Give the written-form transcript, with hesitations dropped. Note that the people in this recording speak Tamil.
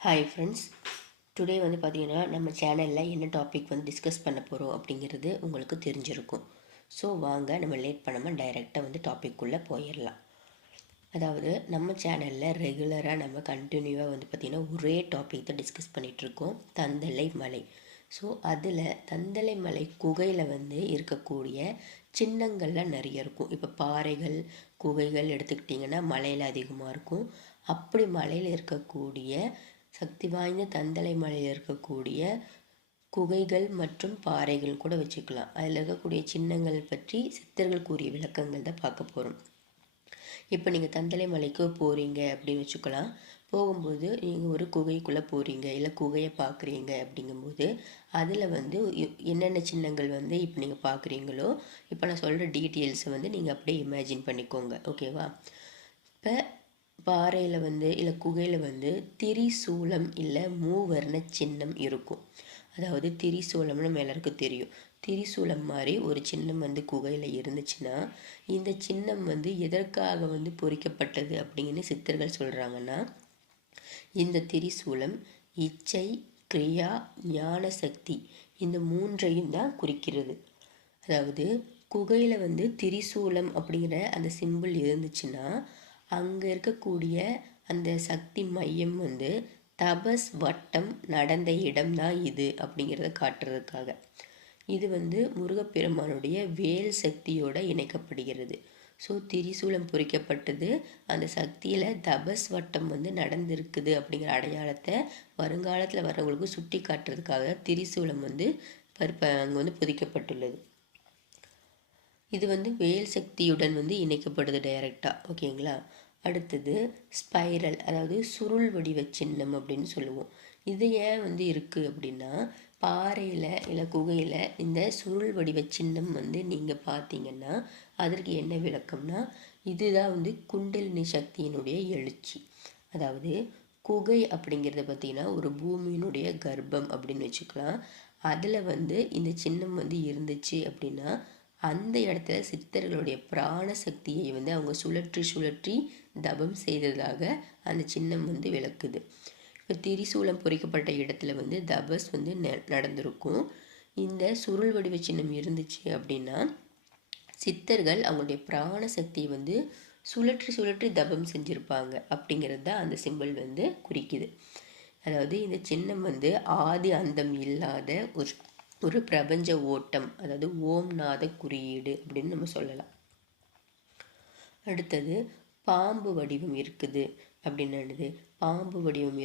ஹாய் ஃப்ரெண்ட்ஸ், டுடே வந்து பார்த்திங்கன்னா நம்ம சேனலில் என்ன டாபிக் வந்து டிஸ்கஸ் பண்ண போகிறோம் அப்படிங்கிறது உங்களுக்கு தெரிஞ்சிருக்கும். ஸோ வாங்க நம்ம லேட் பண்ணாமல் டைரெக்டாக வந்து டாபிக்குள்ளே போயிடலாம். அதாவது நம்ம சேனலில் ரெகுலராக நம்ம கண்டினியூவாக வந்து பார்த்திங்கன்னா ஒரே டாபிக் தான் டிஸ்கஸ் பண்ணிகிட்ருக்கோம், தந்தலை மலை. ஸோ அதில் தந்தலை மலை குகையில் வந்து இருக்கக்கூடிய சின்னங்கள்லாம் நிறைய இருக்கும். இப்போ பாறைகள் குகைகள் எடுத்துக்கிட்டிங்கன்னா மலையில் அதிகமாக இருக்கும். அப்படி மலையில் இருக்கக்கூடிய சக்தி வாய்ந்த தந்தலை மலையில் இருக்கக்கூடிய குகைகள் மற்றும் பாறைகள் கூட வச்சுக்கலாம். அதில் இருக்கக்கூடிய சின்னங்கள் பற்றி சித்தர்கள் கூறிய விளக்கங்கள் தான் பார்க்க போகிறோம். இப்போ நீங்கள் தந்தலை மலைக்கு போகிறீங்க அப்படின்னு வச்சுக்கலாம். போகும்போது நீங்கள் ஒரு குகைக்குள்ளே போகிறீங்க, இல்லை குகையை பார்க்குறீங்க அப்படிங்கும்போது அதில் வந்து என்னென்ன சின்னங்கள் வந்து இப்போ நீங்கள் பார்க்குறீங்களோ, இப்போ நான் சொல்கிற டீட்டெயில்ஸை வந்து நீங்கள் அப்படியே இமேஜின் பண்ணிக்கோங்க. ஓகேவா? இப்போ பாறையில் வந்து இல்லை குகையில் வந்து திரிசூலம் இல்லை மூவர்ண சின்னம் இருக்கும். அதாவது திரிசூலம்னு மேலே இருக்கு தெரியும். திரிசூலம் மாதிரி ஒரு சின்னம் வந்து குகையில் இருந்துச்சுன்னா இந்த சின்னம் வந்து எதற்காக வந்து பொறிக்கப்பட்டது அப்படின்னு சித்தர்கள் சொல்கிறாங்கன்னா, இந்த திரிசூலம் இச்சை, கிரியா, ஞான சக்தி இந்த மூன்றையும் தான் குறிக்கிறது. அதாவது குகையில் வந்து திரிசூலம் அப்படிங்கிற அந்த சிம்பிள் இருந்துச்சுன்னா அங்கே இருக்கக்கூடிய அந்த சக்தி மையம் வந்து தபஸ் வட்டம் நடந்த இடம்தான் இது அப்படிங்கிறத காட்டுறதுக்காக. இது வந்து முருகப்பெருமானுடைய வேல் சக்தியோடு இணைக்கப்படுகிறது. ஸோ திரிசூலம் பொறிக்கப்பட்டது அந்த சக்தியில் தபஸ் வட்டம் வந்து நடந்திருக்குது அப்படிங்கிற அடையாளத்தை வருங்காலத்தில் வரவங்களுக்கு சுட்டி காட்டுறதுக்காக திரிசூலம் வந்து அங்கே வந்து பொதிக்கப்பட்டுள்ளது. இது வந்து வேல் சக்தியுடன் வந்து இணைக்கப்படுது டைரெக்டாக. ஓகேங்களா? அடுத்தது ஸ்பைரல், அதாவது சுருள் வடிவ சின்னம் அப்படின்னு சொல்லுவோம். இது ஏன் வந்து இருக்குது அப்படின்னா, பாறையில் இல்லை குகையில் இந்த சுருள் வடிவ சின்னம் வந்து நீங்கள் பார்த்தீங்கன்னா அதற்கு என்ன விளக்கம்னா, இதுதான் வந்து குண்டலினி சக்தியினுடைய எழுச்சி. அதாவது குகை அப்படிங்கிறத பார்த்திங்கன்னா ஒரு பூமியினுடைய கர்ப்பம் அப்படின்னு வச்சுக்கலாம். அதில் வந்து இந்த சின்னம் வந்து இருந்துச்சு அப்படின்னா அந்த இடத்துல சித்தர்களுடைய பிராண சக்தியை வந்து அவங்க சுழற்றி சுழற்றி தபம் செய்ததாக அந்த சின்னம் வந்து விளக்குது. இப்போ திரிசூலம் பொறிக்கப்பட்ட இடத்துல வந்து தபஸ் வந்து நடந்திருக்கும். இந்த சுருள் வடிவ சின்னம் இருந்துச்சு அப்படின்னா சித்தர்கள் அவங்களுடைய பிராண சக்தியை வந்து சுழற்றி சுழற்றி தபம் செஞ்சுருப்பாங்க அப்படிங்கிறது தான் அந்த சிம்பிள் வந்து குறிக்குது. அதாவது இந்த சின்னம் வந்து ஆதி அந்தம் இல்லாத ஒரு பிரபஞ்ச ஓட்டம், அதாவது ஓம் நாத குறியீடு அப்படின்னு நம்ம சொல்லலாம். அடுத்தது பாம்பு வடிவம் இருக்குது அப்படின்னது. பாம்பு வடிவம்